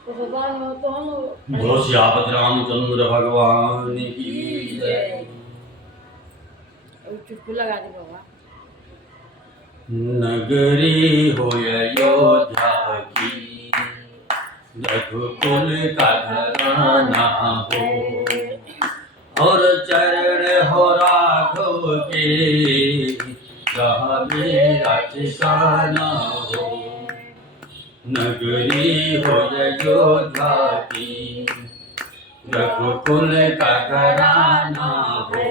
तो भगवान हो तो हम बोलो सियापति रामचंद्र भगवान की जय। चुटकू लगा दे बाबा। नगरी हो अयोध्या की, रघुकुल का घराना हो, और चरण हो राघव के, जहाँ मेरा ठिकाना हो। नगरी हो अयोध्या की, रघुकुल का घराना हो,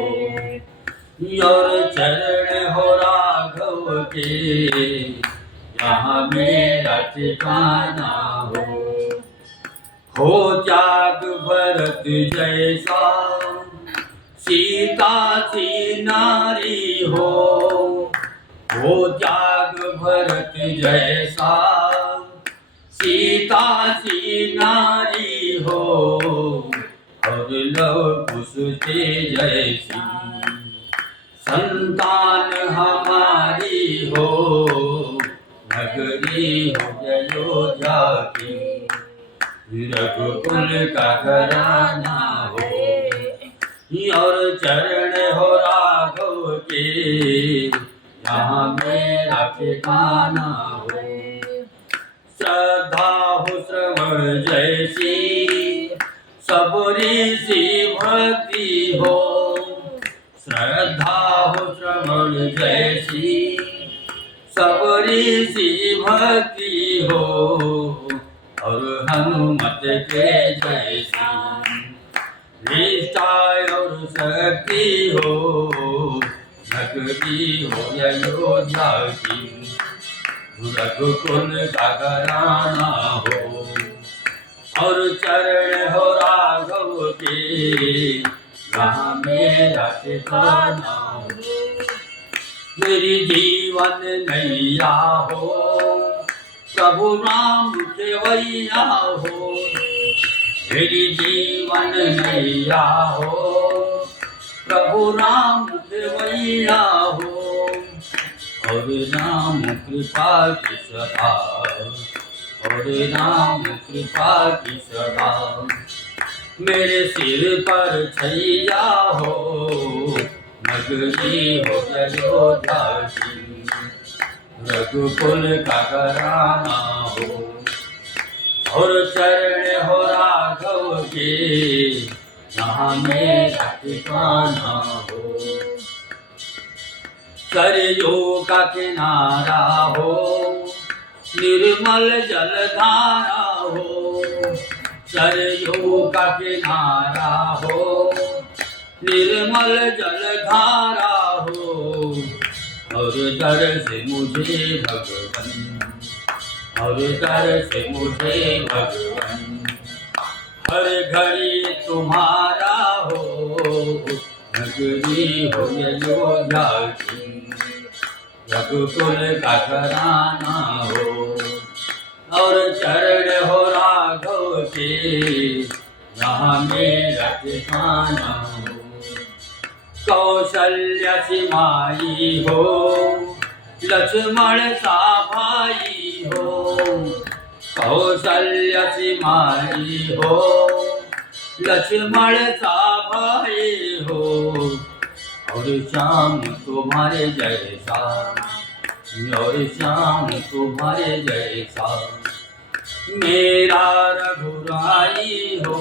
और चरण हो राघव के, यहाँ मेरा ठिकाना हो त्याग भरत जैसा, सीता सी नारी हो त्याग भरत जैसा, सीता सी नारी हो, और लव कुश के जैसी संतान हमारी हो। नगरी हो अयोध्या की, रघुकुल का घराना हो, और चरण हो राघव के, यहाँ मेरा ठिकाना हो। श्रद्धा हो श्रवण जैसी, सबरी सी भक्ति हो, श्रद्धा हो श्रवण जैसी, सबरी सी भक्ति हो, और हनुमत के जैसी निष्ठा और शक्ति हो। नगरी हो अयोध्या की, रघुकुल का घराना हो, और चरण हो राघव के, यहाँ मेरा ठिकाना हो। मेरी जीवन नैया हो, प्रभु नाम खेवैया हो। मेरी जीवन नैया हो, प्रभु राम खेवैया हो, और राम कृपा की सदा, और राम कृपा की सदा, मेरे सिर पर छैया हो। नगरी हो अयोध्या की, रघुकुल का घराना हो, और चरण हो राघव के, यहाँ मेरा ठिकाना हो। सरयू का किनारा हो, निर्मल जलधारा हो, सरयू का किनारा हो, निर्मल जलधारा हो, और दर से मुझे भगवन, और दर से मुझे भगवन, हर घड़ी तुम्हारा हो। नगरी हो अयोध्या की, रघुकुल का घराना हो, और चरण हो राघव के, यहाँ मेरा ठिकाना हो। कौशल्या सी माई हो, लक्ष्मण सा भाई हो, कौशल्या सी माई हो, लक्ष्मण सा भाई हो, और श्याम तुम्हारे जैसा, और श्याम तुम्हारे जैसा, मेरा रघुराई हो।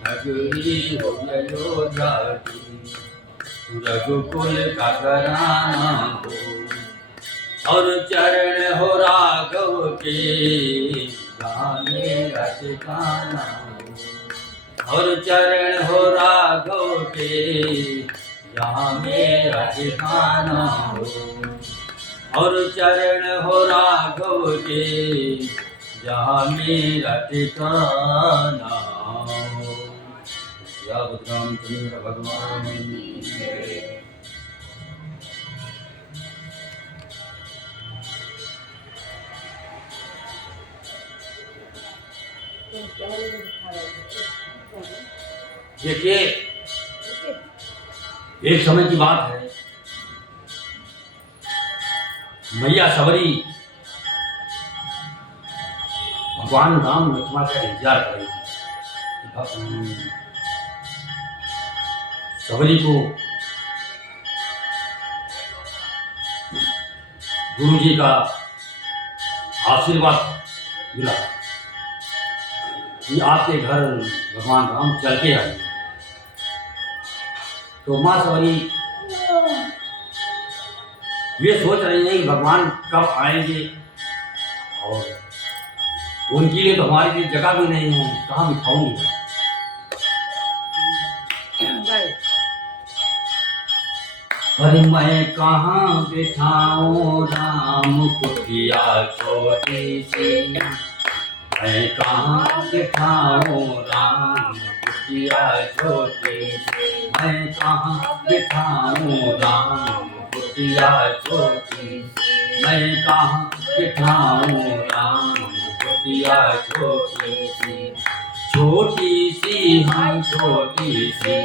नगरी हो अयोध्या की, रघुकुल का घराना हो, और चरण हो राघव के, यहाँ मेरा ठिकाना हो, और चरण हो राघव के, यहाँ मेरा ठिकाना हो, और चरण हो राघव के, जहाँ मेरा ठिकाना हो। रामचंद्र भगवान देखिए, एक समय की बात है, मैया सबरी भगवान राम लक्ष्मण का इंतजार कर रही थी कि सबरी को गुरु जी का आशीर्वाद मिला कि आपके घर भगवान राम चल के आएंगे। तो माँ सबरी ये सोच रही है कि भगवान कब आएंगे, और उनके लिए तो हमारे लिए जगह भी नहीं है, कहाँ बिठाऊंगी। अरे मैं कहाँ बिठाऊं राम कुटिया छोटी सी, मैं कहाँ बिठाऊं राम कुटिया छोटी सी, मैं कहाँ बिठाऊं राम कुटिया छोटी सी, मैं कहाँ बिठाऊं राम कुटिया छोटी सी, छोटी सी हाँ छोटी सी,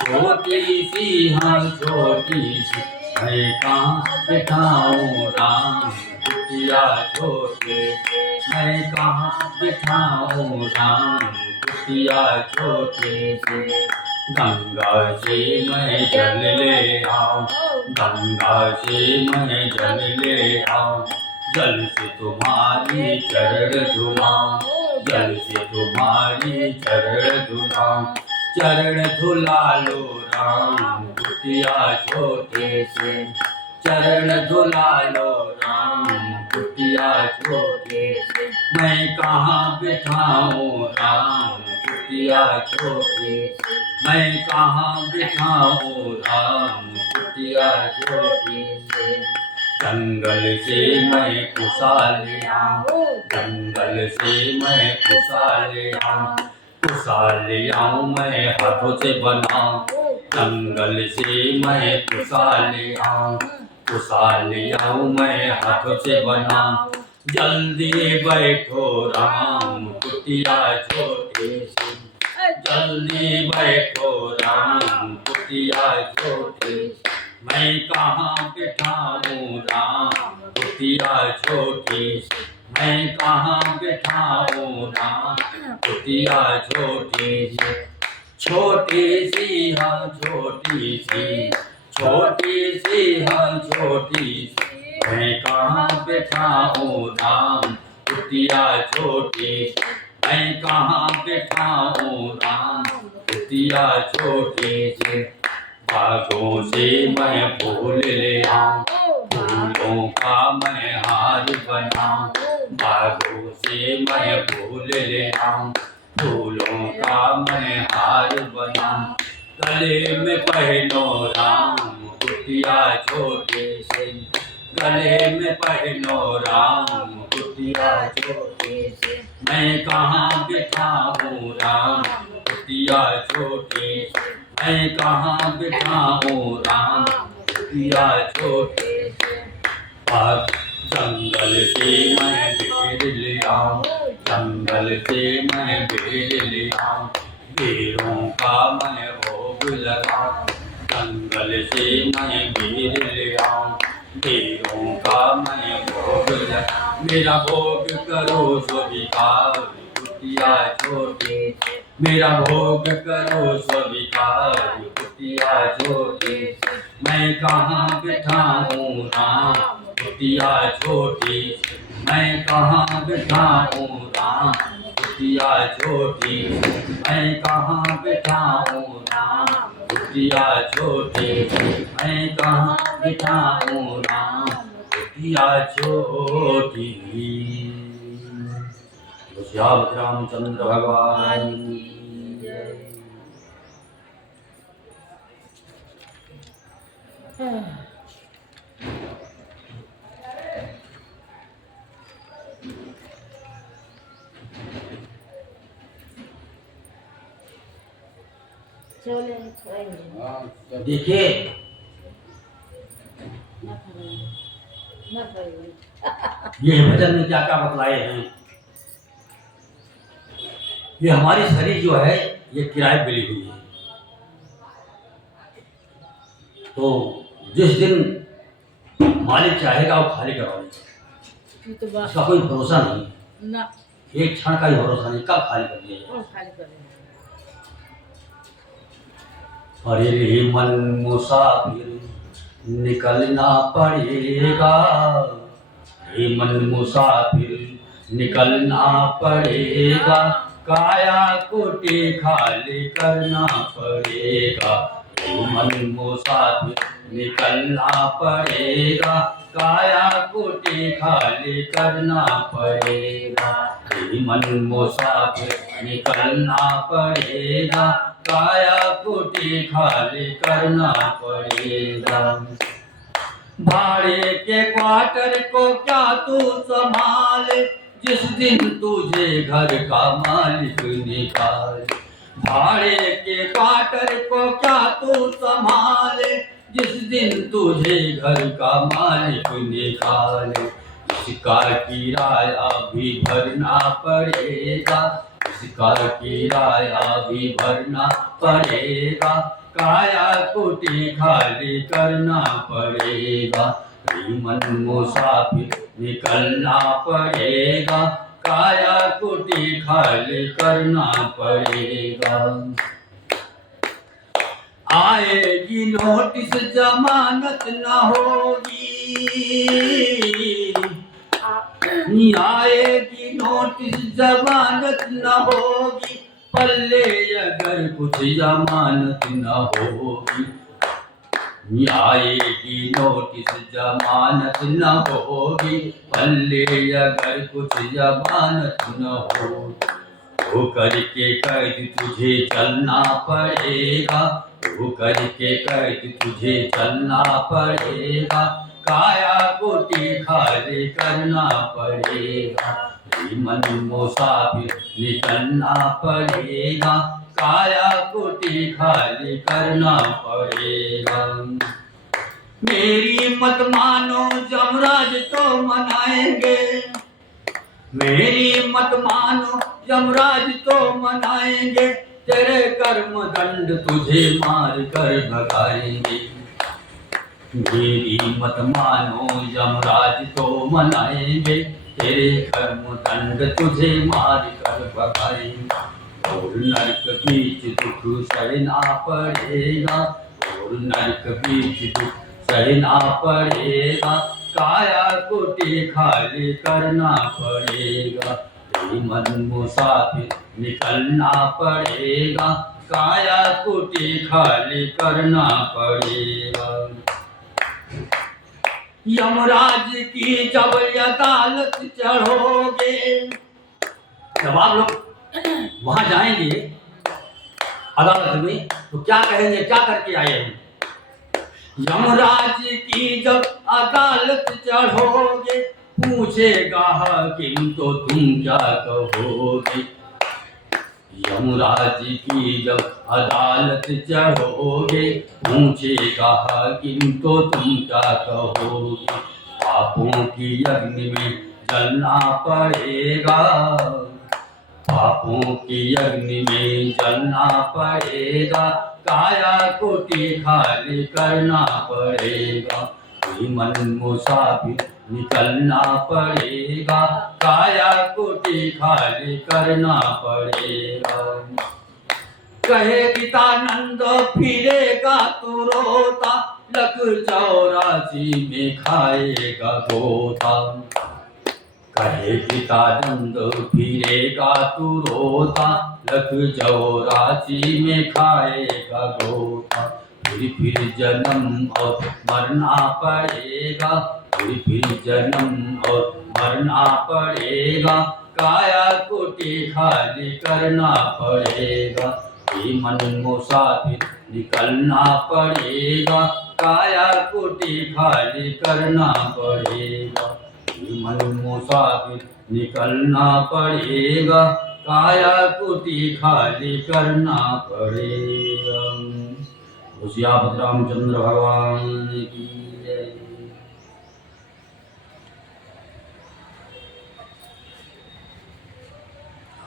छोटी सी हाँ छोटी सी, मैं कहाँ बिठाऊं राम कुटिया छोटी सी, मैं कहाँ बिठाऊं राम कुटिया छोटी सी। गंगा से मैं जल ले आऊं, गंगा से मैं जल ले आऊं, जल से तुम्हारी चरण धुलाऊं, जल से तुम्हारी चरण धुलाऊं, चरण धुला लो राम कुटिया छोटे से, चरण धुला लो राम कुटिया छोटे से, मैं कहाँ बिठाऊं राम कुटिया छोटे से, मैं कहाँ बिठाऊं राम कुटिया छोटे से। जंगल से मैं कुसा ले आऊं, जंगल से मैं कुसा ले आऊं, कुसा ले आऊं मैं हाथों से बनाऊं, जंगल से मैं कुसा ले आऊं, कुसा ले आऊं मैं हाथों से बनाऊं, जल्दी बैठो राम कुटिया छोटी सी, जल्दी बैठो राम कुटिया छोटी सी, मैं कहाँ बिठाऊं राम कुटिया छोटी सी, मैं कहाँ बिठाऊं राम कुटिया छोटी सी, छोटी सी हाँ छोटी सी, छोटी सी हाँ छोटी सी, मैं कहाँ बिठाऊं राम कुटिया छोटी सी, मैं कहाँ बिठाऊं राम कुटिया छोटी सी। बागों से मैं फूल ले आऊं, फूलों का मैं हार बनाऊं, बागों से मैं फूल ले आऊं, फूलों का मैं हार बनाऊं, गले में पहनो राम कुटिया छोटे से, गले में पहनो राम कुटिया छोटे से, मैं कहाँ बिठाऊं राम कुटिया छोटे से, मैं कहाँ बिठाऊं राम कुटिया छोटे से। जंगल से मैं बेर ले आऊं, जंगल से मैं बेर ले आऊं, बेरों का मैं भोग लगाऊं, जंगल से मैं बेर ले आऊं, बेरों का मैं भोग लगाऊं, मेरा भोग करो स्वीकार कुटिया छोटे से, मेरा भोग करो स्वीकार कुटिया छोटे से, मैं कहाँ बिठाऊं राम कुटिया छोटी, मैं कहाँ बिठाऊं राम कुटिया छोटी, मैं कहाँ बिठाऊं राम कुटिया छोटी, मैं कहाँ बिठाऊं राम कुटिया छोटी। रामचंद्र भगवान की जय। देखिए ये भजन में क्या क्या बतलाए हैं। ये हमारी शरीर जो है ये किराए पे ली हुई है, तो जिस दिन मालिक चाहेगा वो खाली करवाएगा, इसका कोई भरोसा नहीं ना। एक क्षण का ही भरोसा नहीं, कब खाली कर दिया जाए। कौन खाली करेगा? अरे रे मन मुसाफिर निकलना पड़ेगा, हे मन मुसाफिर निकलना पड़ेगा, काया कोटि खाली करना पड़ेगा। हे मन मुसाफिर निकलना पड़ेगा, काया कोटि खाली करना पड़ेगा। हे मन मुसाफिर निकलना पड़ेगा, काया कोटि खाली करना पड़ेगा। भाड़े के क्वार्टर को क्या तू संभाले, जिस दिन तुझे घर का मालिक निकाले। भाड़े के क्वार्टर को क्या तू संभाले, जिस दिन तुझे घर का मालिक निकाले। इसका किराया भी भरना पड़ेगा, इसका किराया भी भरना पड़ेगा, काया कोटि खाली करना पड़ेगा। हे मन मुसाफिर निकलना पड़ेगा, काया कोटि खाली करना पड़ेगा। आएगी नोटिस जमानत न होगी, आएगी नोटिस जमानत न होगी, पल्ले अगर कुछ जमानत न होगी। आएगी नोटिस जमानत न होगी, पल्ले अगर कुछ जमानत न होगी। वो करके कैद तुझे चलना पड़ेगा, वो करके कैद तुझे चलना पड़ेगा, काया कोटि खाली करना पड़ेगा। हे मन मुसाफिर निकलना पड़ेगा, काया कोटि खाली करना पड़ेगा। मेरी मत मानो यमराज तो मनाएंगे, मेरी मत मानो यमराज तो मनाएंगे, तेरे कर्म दंड तुझे मार कर भगाएंगे। मेरी मत मानो यमराज तो मनाएंगे, तेरे कर्म दंड तुझे मार कर भगाएंगे। और नरक बीच दुख सहना पड़ेगा, और नरक बीच दुख सहना पड़ेगा, काया कोटि खाली करना पड़ेगा। हे मन मुसाफिर निकलना पड़ेगा, काया कोटि खाली करना पड़ेगा। यमराज की जब अदालत चढ़ोगे, जब आप लोग वहां जाएंगे अदालत में, तो क्या कहेंगे, क्या करके आए हैं? यमराज की जब अदालत चढ़ोगे, पूछेगा हाकिम तो तुम क्या कहोगे। यमराज की जब अदालत चढ़ोगे, पूछेगा हाकिम तो तुम क्या कहोगे। पापों की अग्नि में जलना पड़ेगा, पापों की अग्नि में जलना पड़ेगा, काया कोटि खाली करना पड़ेगा। हे मन मुसाफिर निकलना पड़ेगा, काया कोटि खाली करना पड़ेगा। कहे गीतानंद फिरेगा तू रोता, लख 84 में खाएगा गोता। कहे गीतानंद फिरेगा तू रोता, लख 84 में खाएगा गोता। फिर जन्म और मरना पड़ेगा, फिर जन्म और मरना पड़ेगा, काया कोटि खाली करना पड़ेगा। हे मन मुसाफिर निकलना पड़ेगा, काया कोटि खाली करना पड़ेगा। हे मन मुसाफिर निकलना पड़ेगा, काया कोटि खाली करना पड़ेगा। सियापति रामचंद्र भगवान की जय।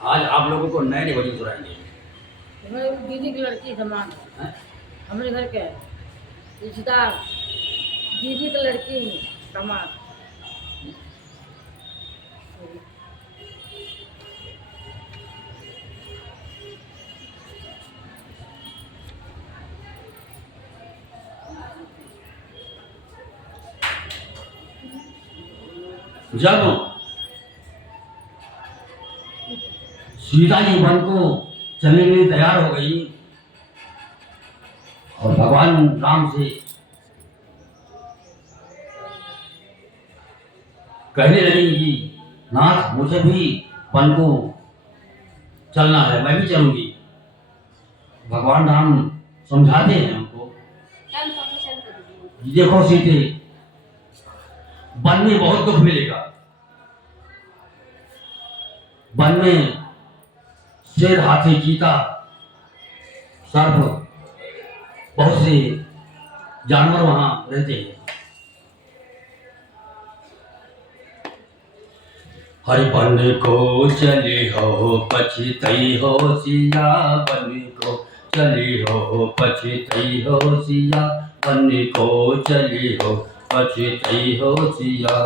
आज आप लोगों को नए नए भजन सुनाएंगे। मेरी दीदी की लड़की समान हमारे घर के रिश्तेदार, दीदी की लड़की समान। जब सीता जी वन को चलने के लिए तैयार हो गई और भगवान राम से कहने लगी कि नाथ मुझे भी वन को चलना है, मैं भी चलूंगी। भगवान राम समझाते हैं हमको, देखो सीते, वन में बहुत दुख मिलेगा। वन में शेर, हाथी, चीता, सर्प, बहुत से जानवर वहां रहते हैं। हरि वन को चली हो पछितई हो सिया, वन को चली हो पछितई हो सिया, वन को चली हो पछितई हो सिया।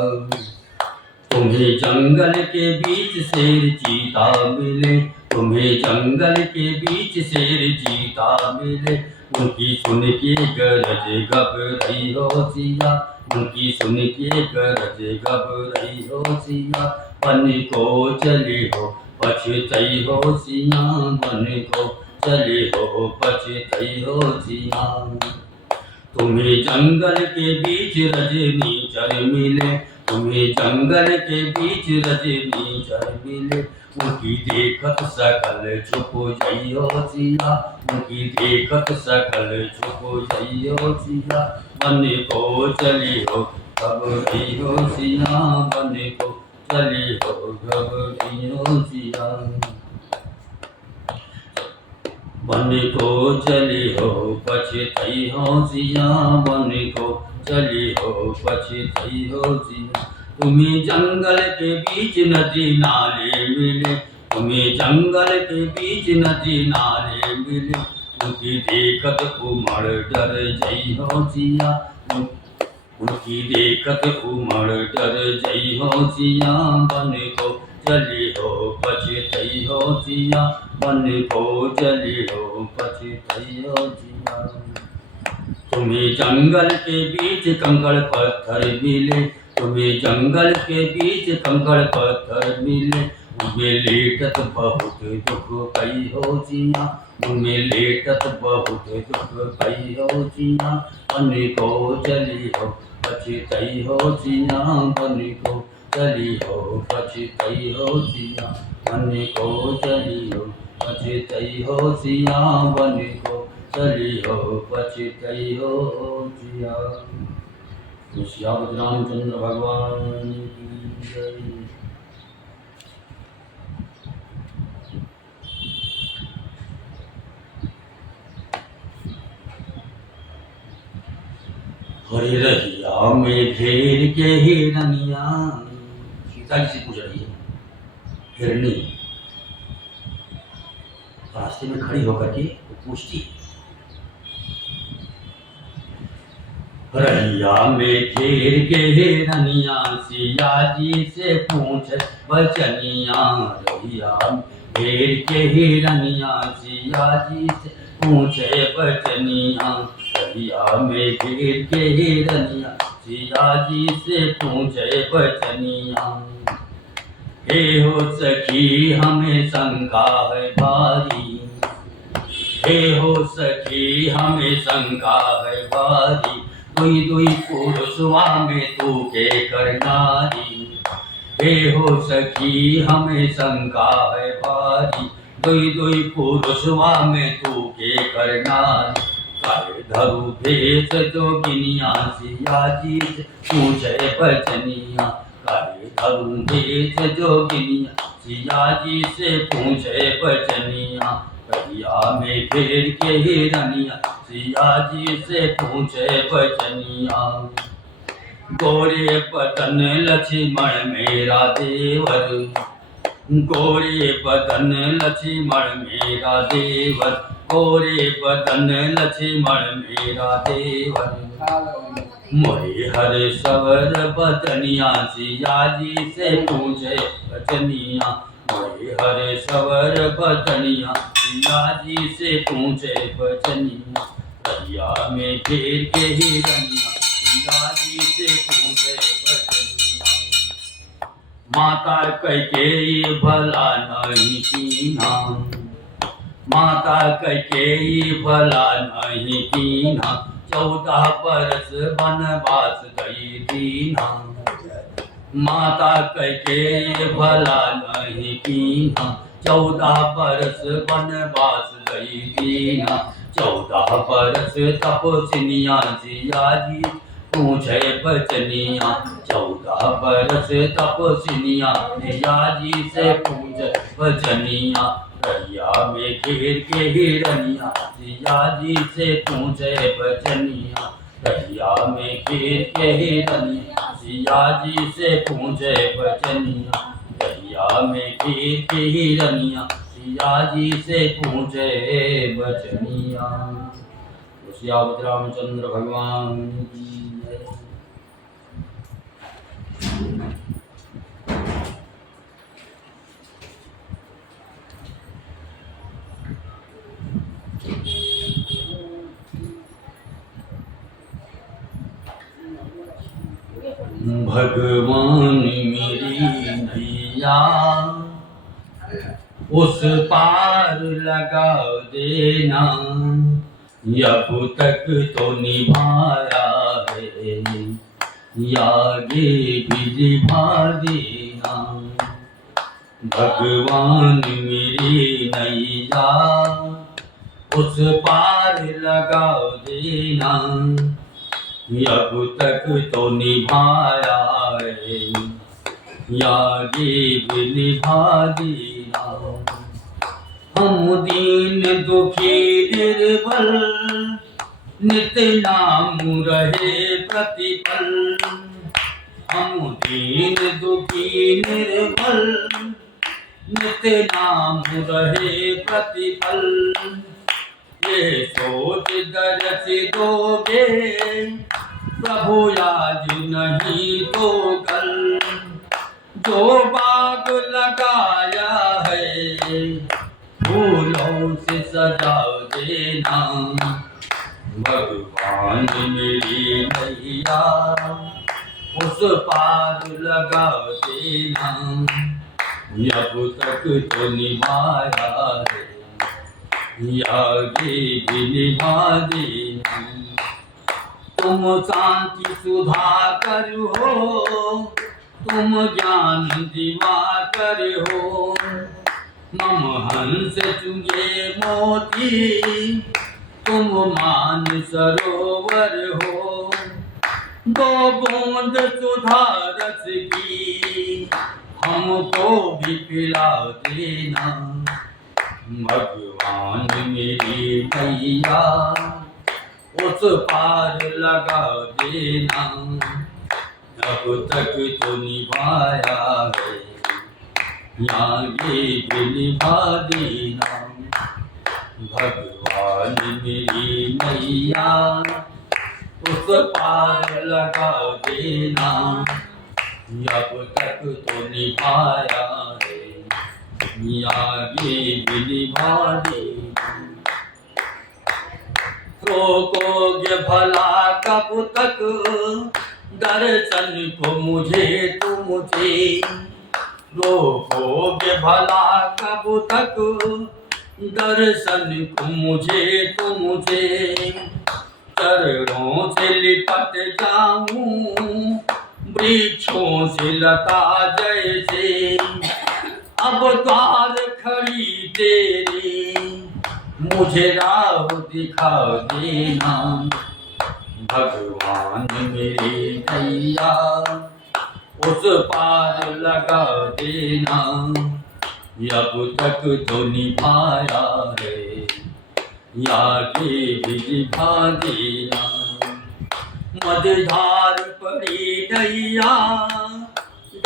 तुम्हें जंगल के बीच शेर चीता मिले, तुम्हें जंगल के बीच शेर चीता मिले, उनकी सुन के गरज घबराई हो सिया, उनकी सुन के गरज घबराई हो सिया, वन को चली हो पछितई हो सिया, वन को चली हो पछितई हो सिया। तुम्हें जंगल के बीच रजनी चर मिले, तुम्हें जंगल के बीच रजनी चर मिले, उनकी देखत सकल छुप जाइयो सिया, उनकी देखत सकल छुप जाइयो सिया, वन को चली हो घबराइयो सिया, वन को चली हो घबराइयो सिया, वन को चली हो पछितई हो सिया, वन को चली हो पछितई हो सिया। तुम्हें जंगल के बीच नदी नाले मिले, तुम्हें जंगल के बीच नदी नाले मिले, उनकी देखत उमड़ डर जई हो सिया, उनकी देखत उमड़ डर जई हो सिया, वन को चली हो पछितई हो सिया, वन को चली हो पछितई हो सिया। तुम्हें जंगल के बीच कंकड़ पत्थर मिले, तुम्हें जंगल के बीच कंकड़ पत्थर मिले, उनमें लेटत बहुत दुख कई हो सिया, उनमें लेटत बहुत दुख कई हो सिया, वन को चली हो पछितई हो सिया, वन को चली हो पछितई हो सिया, वन को चली हो पछितई हो सिया, वन को चली हो पछितई हो सिया। श्री रामचंद्र भगवान की जय। हरे रहिया में घेर के हिरनिया, सीता जी से पूछ रही है हिरनी, रास्ते में खड़ी होकर के वो पूछती है, रहिया में घेर के हिरनिया, सिया जी से पूछ बचनिया, रहिया में घेर के हिरनिया, सिया जी से पूछे बचनिया, रहिया में घेर के हिरनिया, सिया जी से पूछे बचनिया। हे हो सखी हमें शंका है भारी, हे हो सखी हमें शंका है भारी, दुई दुई पुरुषवा में तू के करनारी, हे हो सखी हमें शंका है भारी, दुई दुई पुरुषवा में तू के करनारी। काहे धरु भेष जोगिनिया, सिया जी से पूछे बचनिया, काहे धरु भेष जोगिनिया, सिया जी से पूछे बचनिया, रहिया में घेर के हिरनिया, सिया जी से पूछे बचनिया। गोरे बदन लक्ष्मण मेरा देवर, गोरे बदन लक्ष्मण मेरा देवर, गोरे बदन लक्ष्मण मेरा देवर, मोरे हर सवर बदनिया, सिया जी से पूछे बचनिया, मोरे हर सवर बदनिया, सिया जी से पूछे बचनिया, रहिया में घेर के हिरनिया, सिया जी से पूछे बचनिया। माता कैकेयी भला नहीं कीना, माता कैकेयी भला नहीं कीना, 14 बरस वनवास गई दीना। माता कैकेयी भला नहीं कीना, 14 बरस वनवास गई दीना। 14 बरस तपस्विनिया जिया जी पूछे बचनिया। 14 बरस तपस्विनिया जिया जी से पूछे बचनिया। रैया में घेर के हिरनिया जिया जी से पूछे बचनिया। रैया में घेर के हिरनिया जिया जी से पूछे बचनिया। रैया में घेर के हिरनिया जिया जी से पूछे बचनिया। श्यावत रामचंद्र भगवान की जय। भगवान मेरी नैया उस पार लगा देना। अब तक तो निभाया है, आगे भी निभा देना। भगवान मेरी नैया उस पार लगा देना। अब तक तो निभाया है, आगे भी निभा देना। हम दीन दुखी निर्बल नित नाम रहे प्रतिपल। हम दीन दुखी निर्बल नित नाम रहे प्रतिपल। ये सोच दरस दोगे प्रभु आज नहीं तो कल। जो बाग लगाया है फूलों से सजा देना। भगवान मेरी नैया उस पार लगा देना। अब तक तो निभाया है, आगे भी निभा देना। तुम शांति सुधाकर हो, तुम ज्ञान दिवाकर हो। मम हंस चुगे मोती, तुम मान सरोवर हो। 2 बूंद सुधा रस की हमको भी पिला देना। भगवान मेरी नैया उस पार लगा देना। अब तक तो निभाया है, आगे भी निभा देना। भगवान मेरी नैया उस पार लगा देना। अब तक तो निभाया है, आगे भी निभा देना। रोकोगे भला कब तक दर्शन को मुझे तुमसे। रोकोगे भला कब तक दर्शन को मुझे तुमसे। चरणों से लिपट जाऊं वृक्षों से लता जैसे। अब द्वार खड़ी तेरी मुझे राह दिखा देना। भगवान मेरी नैया उस पार लगा देना। अब तक तो निभाया है, आगे भी निभा देना। मझधार पड़ी नैया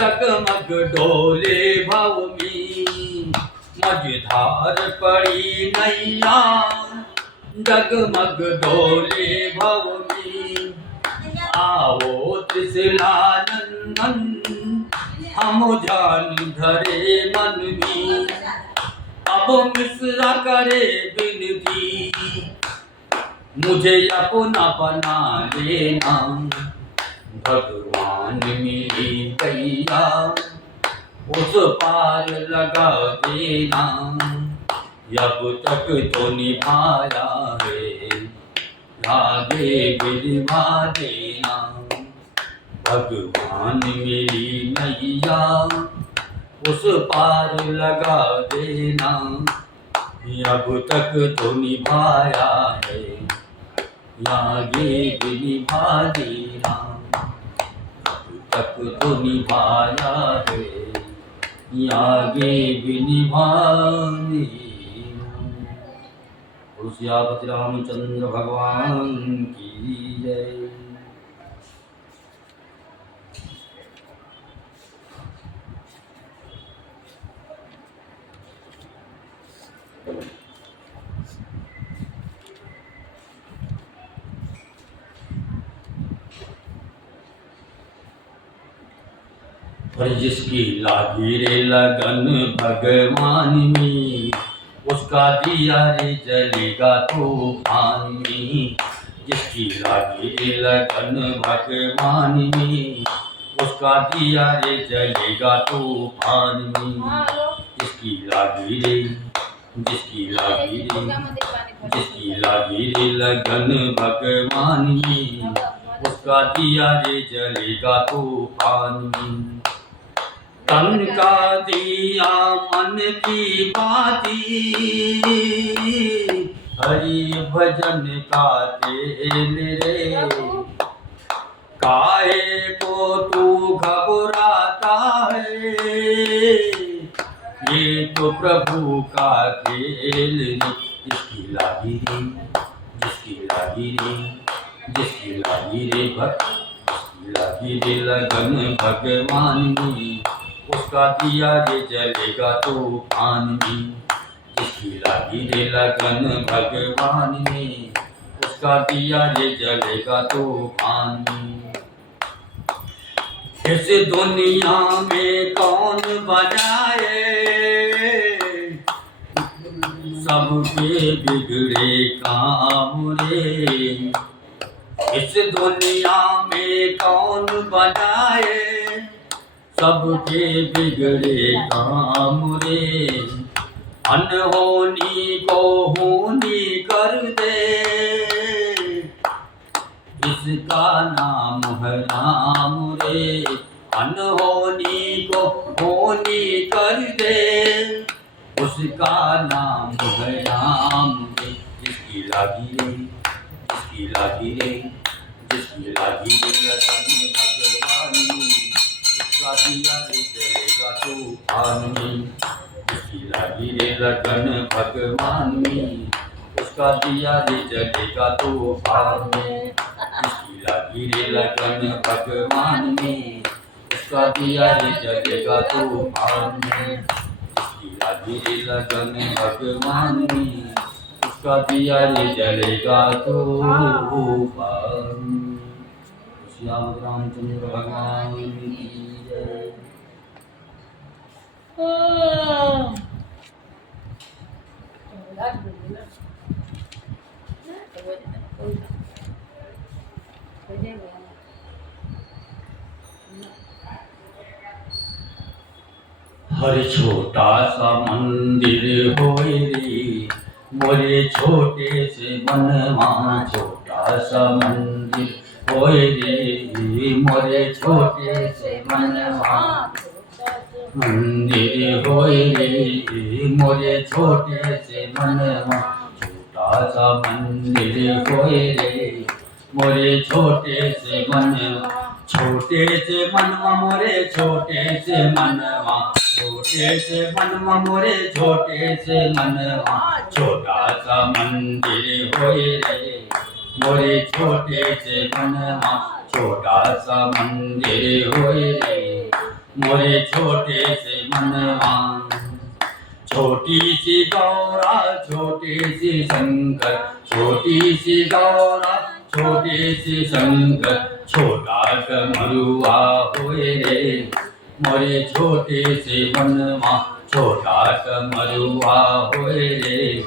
डगमग डोले भव में। मझधार पड़ी नैया डगमग डोले भव में। आओ त्रिशूलानंदन हम ध्यान धरे मन में। अब मिश्रा करे विनती मुझे अपना बना लेना। भगवान मेरी नैया उस पार लगा देना, अब तक तो निभाया है, आगे भी निभा देना। भगवान मेरी नैया उस पार लगा देना, अब तक तो निभाया है, आगे भी निभा देना। अब तक तो निभाया है, आगे भी निभा देना। सियापति रामचंद्र भगवान की जय। और जिसकी लागी रे लगन भगवान में, उसका दिया रे जलेगा तूफान में। जिसकी लागी रे लगन भगवान में, उसका दिया रे जलेगा तूफान में। जिसकी लागी रे, जिसकी लागी रे, जिसकी लागी रे लगन भगवान में, उसका दिया रे जलेगा तूफान में। तन का दिया मन की बाती, हरि भजन का तेल रे। काहे को तू घबराता है, ये तो प्रभु का खेल रे। जिसकी लागी रे, जिसकी लागी रे, जिसकी लागी रे जिसकी लागी रे लगन भगवान में, उसका दिया रे जलेगा तूफान में। जिसकी लागी रे लगन भगवान में, उसका दिया रे जलेगा तूफान में। इस दुनिया में कौन बजाए, सबके बिगड़े काम रे। इस दुनिया में कौन बजाए, सबके बिगड़े काम रे। अनहोनी को होनी कर दे, इसका नाम है राम रे। अनहोनी को होनी कर दे, उसका नाम है राम रे। जिसकी लागी रे, जिसकी लागी रे, जिसकी लागी रे लगन भगवान में, उसका दिया रे जलेगा तूफान में। जिसकी लागी रे लगन भगवान में, उसका दिया रे जलेगा तूफान में। जिसकी लागी रे लगन भगवान में, उसका दिया रे जलेगा तूफान में। जिसकी लागी रे लगन भगवान में, उसका दिया रे जलेगा तूफान। श्याम रामचंद्र भगवान की जय। हर छोटा सा मंदिर होए रे, मोरे छोटे से मनवा। छोटा सा मंदिर होए रे, मोरे छोटे से मनवा। मंदिर होए रे, मोरे छोटे से मनवा। छोटा सा मंदिर होए रे, मोरे छोटे से मनवा। छोटे से मनवा मोरे छोटे से मनवा, छोटे से मनवा मोरे छोटे से मनवा। छोटा सा मंदिर होए रे, मोरे छोटे से मनवा। छोटा सा मंदिर होए रे, मोरे छोटे से मनवा। छोटी सी गौरा छोटे सी शंकर, छोटी सी गौरा छोटे सी शंकर। छोटा डमरुआ होए रे, मोरे छोटे से मनवा। छोटा डमरुआ होए रे,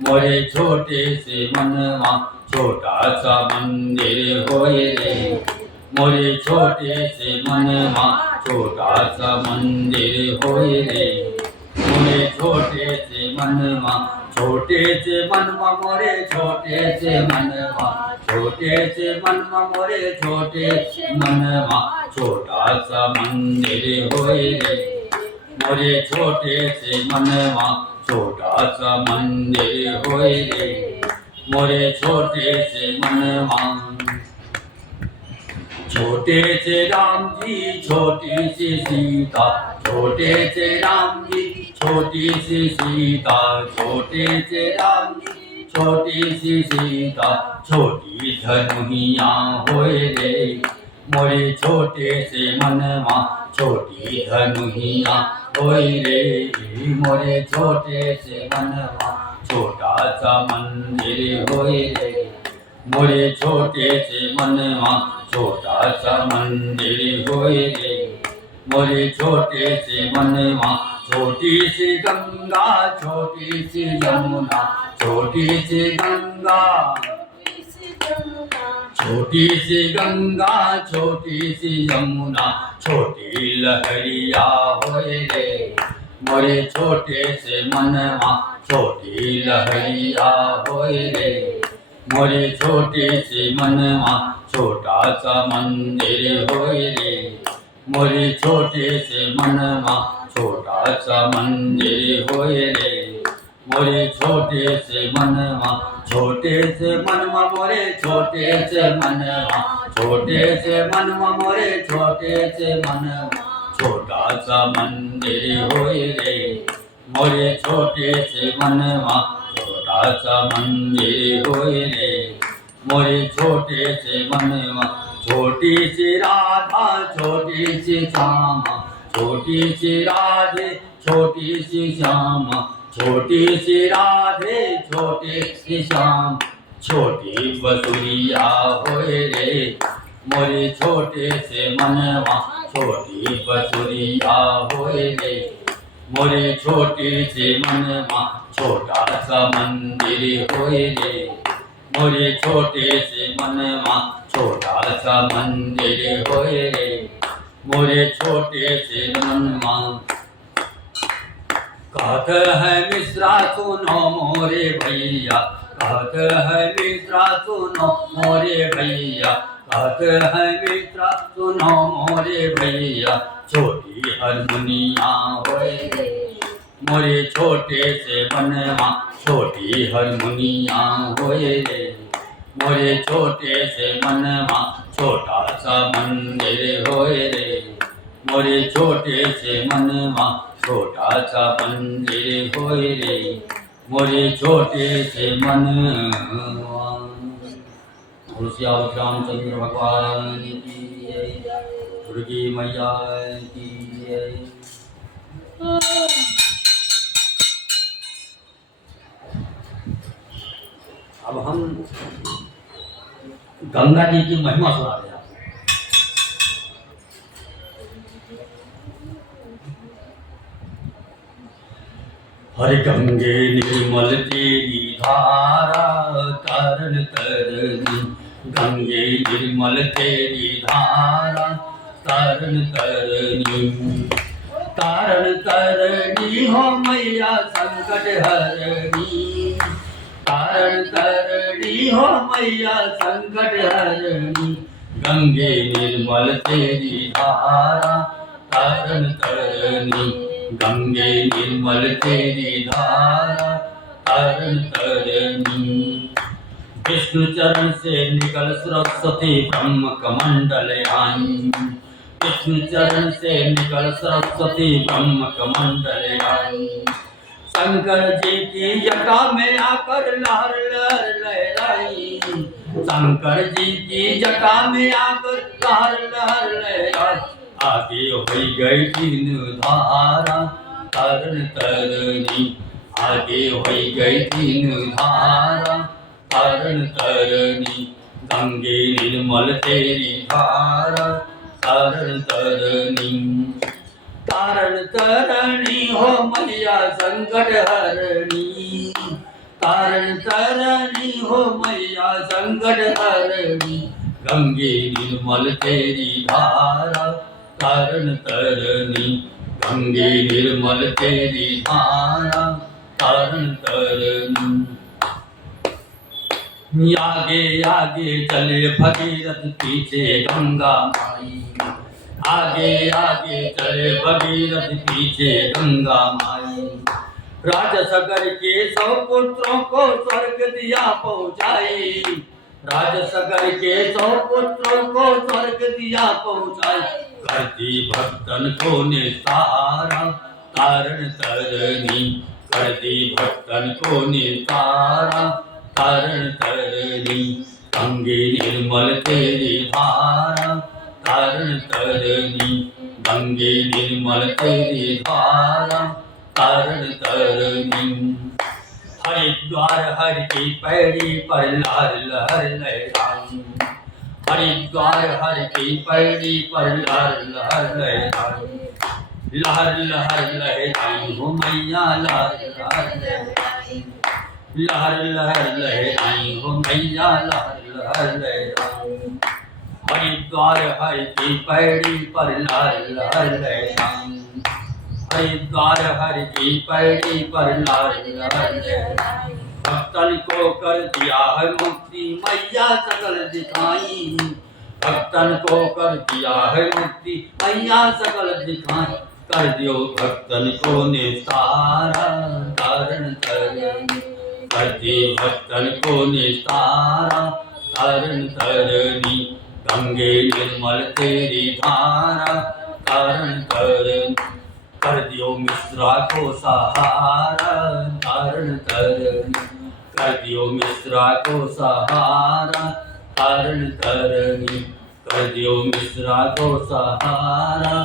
मोरे छोटे से मनवा। छोटा सा मंदिर होए रे, मोरे छोटे से मन मा छोटा सा मंदिर होए रे। मोरे छोटे से मन मा छोटे से मन मा मोरे छोटे से मन मा छोटे से मन मा मोरे छोटे मन मा छोटा सा मंदिर होए रे। मोरे छोटे से मन मा छोटा सा मंदिर होए रे। मोरे छोटे से मन मा छोटे से राम जी छोटी सी सीता छोटे से राम जी छोटी सी सीता छोटे से राम जी छोटी सी सीता छोटी धनुहिया होए रे। मोरे छोटे से मनवा छोटी धनुहिया होए रे। मोरे छोटे से मनवा छोटा सा मंदिर होए रे। मोरे छोटे से मनवा छोटा सा मंदिर होए रे। मोरे छोटे से मनवा छोटी सी गंगा छोटी सी यमुना छोटी सी गंगा छोटी सी गंगा छोटी सी यमुना छोटी लहरिया होए रे। मोरे छोटे से मनवा छोटी लहरिया होए रे। मोरे छोटे से मनवा छोटा सा मंदिर होए रे। मोरे छोटे से मनवा छोटा सा मंदिर होए रे। मोरे छोटे से मनवा छोटे से मनवा मोरे छोटे से मनवा छोटे से मनवा मोरे छोटे से मनवा छोटा सा मंदिर होए रे। मोरे छोटे से मनवा छोटा सा मंदिर होए रे। मोरे छोटे से मनवा छोटी सी राधा छोटी सी श्यामा छोटी सी राधे छोटी सी श्यामा छोटी सी राधे छोटी सी श्याम छोटी बसुरिया होए रे। मोरे छोटे से मनवा छोटी बसुरिया होए रे। मोरे छोटे से मनवा छोटा सा मंदिर होए रे। मोरे छोटे से मनवा छोटा सा मंदिर होए रे। मोरे छोटे से मनवा कहत है मिश्रा सुनो मोरे भैया कहत है मिश्रा सुनो मोरे भैया कहत है मिश्रा सुनो मोरे भैया छोटी हारमोनिया होए रे। मोरे छोटे से मनवा छोटी हारमोनिया होए रे। मोरे छोटे से मनवा छोटा सा मंदिर होए रे। मोरे छोटे से मनवा छोटा सा मंदिर होए रे। मोरे छोटे से मनवा। तुलसियावत रामचंद्र भगवान की जय। दुर्गी मैया की जय। अब हम गंगा जी की महिमा सुना रहे हैं। हर गंगे निर्मल तेरी धारा तारण तरनी गंगे निर्मल तेरी धारा तारण तरनी तारण तरनी हो मैया संकट हरनी तारण तरनी हो मैया संकट हरनी गंगे निर्मल तेरी धारा तारण तरनी गंगे निर्मल तेरी धारा तारण तरनी विष्णु चरण से निकल सरस्वती ब्रह्म कमंडल आई विष्णु चरण से निकल सरस्वती ब्रह्म कमंडल आई शंकर जी की जटा में आकर लहर लहर लहराई शंकर जी की जटा में आकर लहर लहर लहराई आगे हो गई तीन धारा तारण तरनी आगे हो गई तीन धारा तारण तरनी गंगे निर्मल तेरी धारा तारण तरनी तारण तरनी हो मैया संकट हरनी तारण तरनी हो मैया संकट हरनी गंगे निर्मल तेरी धारा तारण तरनी, गंगे निर्मल तेरी धारा तारण तरनी। आगे आगे चले भगीरथ पीछे गंगा माई, आगे आगे चले भगीरथ पीछे गंगा माई। राजसगर के 100 पुत्रों को स्वर्ग दिया पहुँचाई, राजसगर के 100 पुत्रों को स्वर्ग दिया पहुँचाई। करती भक्तन को निस्तारा तारण तरनी, करती भक्तन को निस्तारा तारण तरनी। गंगे निर्मल तेरी धारा तारण तरनी, गंगे निर्मल तेरी धारा तारण तरनी। हरिद्वार हर की पैड़ी पर लहर लहर लहराई, हरिद्वार हर की पैड़ी पर लहर लहर लहराई, लहर लहर लहराई हो मैया लहर लहर लहराई, लहर लहर लहराई हो मैया लहर लहर लहराई। हरिद्वार हर की पैड़ी पर लहर लहर लहराई, हरिद्वार हर की पैड़ी पर लहर लहर लहराई। भक्तन को कर दिया है मुक्ति मैया सकल दिखाई, भक्तन को कर दिया है मुक्ति मैया सकल दिखाई। कर दियो भक्तन को निस्तारा तारण तरनी, करती भक्तन को निस्तारा तारण तरनी। गंगे निर्मल तेरी धारा तारण तरनी, कर दियो मिश्रा को सहारा तारण तरनी, कर दियो मिश्रा को सहारा तारण तरनी, कर दियो मिश्रा को सहारा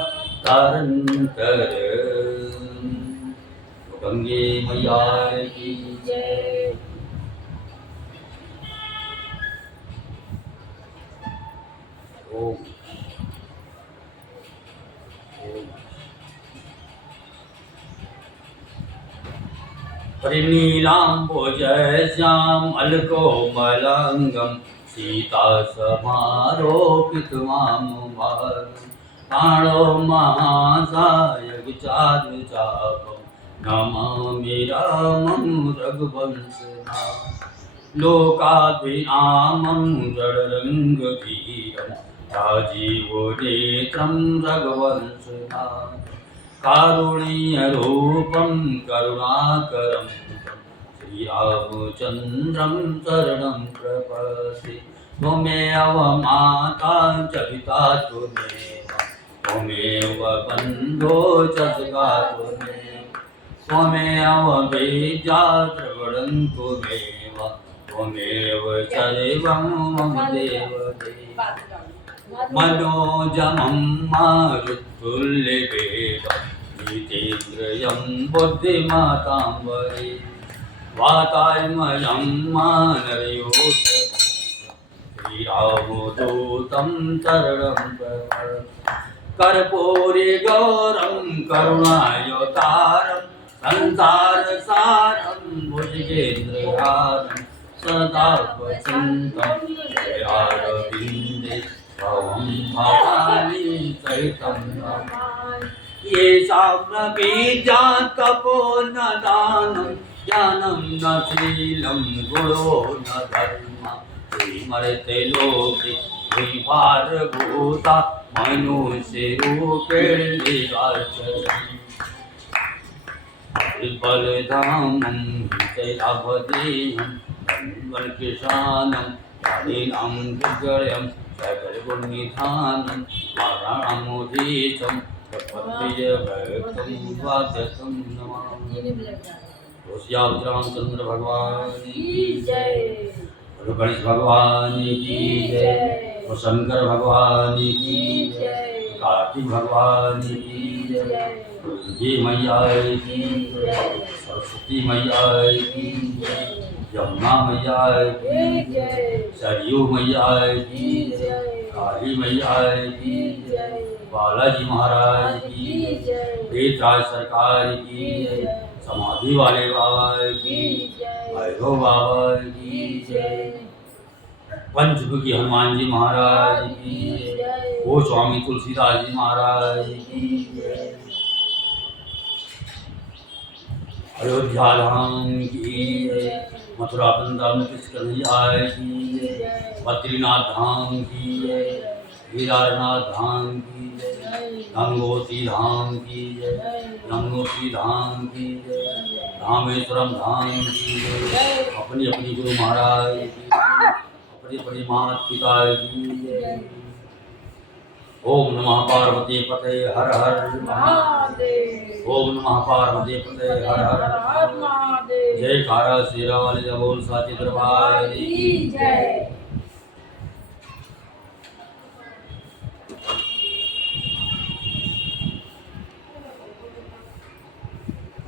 तारण तरनी। गंगे मैया की जय। ओम परिनीलाम्बोजश्याम अलकोमलंगम, सीता समारोपित मामुभागम। प्राणो महासायक चारुचापम, नमामि रामं रघुवंशनाथं। लोकाभिरामं रणरङ्गवीरं, राजीवनेत्रं रघुवंशनाथं। कारुण्यरूपं करुणाकरं श्रीरामचन्द्रं शरणं प्रपद्ये। त्वमेव माता च पिता त्वमेव, त्वमेव बन्धो च सखा त्वमेव, त्वमेव वेद्या द्रविणं त्वमेव, त्वमेव सर्वं मम देवदेव। मनोजमं मारुतुल्यवेगं, जितेन्द्रियं बुद्धिमतां वरे। वातात्मजं मानरयोधमुखं, श्रीरामदूतं शरणं प्रपद्ये। कर्पूरी गौरं करुणावतारं, संसारसारं भुजगेन्द्रहारं, सदा वसन्तं हृदयारविन्दे भवं भवानी सहितं नमामि। येषां न विद्या तपो न दानं, ज्ञानं न शीलं गुणो न धर्मः, श्रीमर्ते लोके विभारभूता मनुष्यरूपेण विराजति। बलधामं हितैषाभदेहं, वन्वन्किशानं हरिणां दुर्गयं, सकलगुणनिधानं वाराणमुदीशं, प्रपद्यभक्तं वाद्यतं नमामि। रामचंद्र भगवान की जय, गणेश भगवान की जय, शंकर भगवान की जय, कार्तिक भगवान की जय, दुर्गे मैया की जय, सरस्वती मैया की जय, यमुना मैया की जय, सरयू मैया की जय, काली मैया की जय, बालाजी महाराज की जय, वेदराज सरकार की जय, समाधि वाले बाबा की जय, भैरव बाबा की जय। पंचमुखी हनुमान जी महाराज की जय। ओ स्वामी तुलसीदास जी महाराज की जय। अयोध्या धाम की जय। मथुरा वृंदावन कृष्ण कन्हैया की जय। बद्रीनाथ धाम की जय। केदारनाथ धाम की जय। गंगोत्री धाम की जय। यमुनोत्री धाम की जय। रामेश्वरम धाम की जय। अपनी अपनी गुरु महाराज की जय। अपनी अपनी माता पिता की जय। ओम नमः पार्वती पते हर हर महादेव। ओम नमः पार्वती पते हर हर महादेव। जय कारा शेरा वाले बोल साचे दरबार की जय।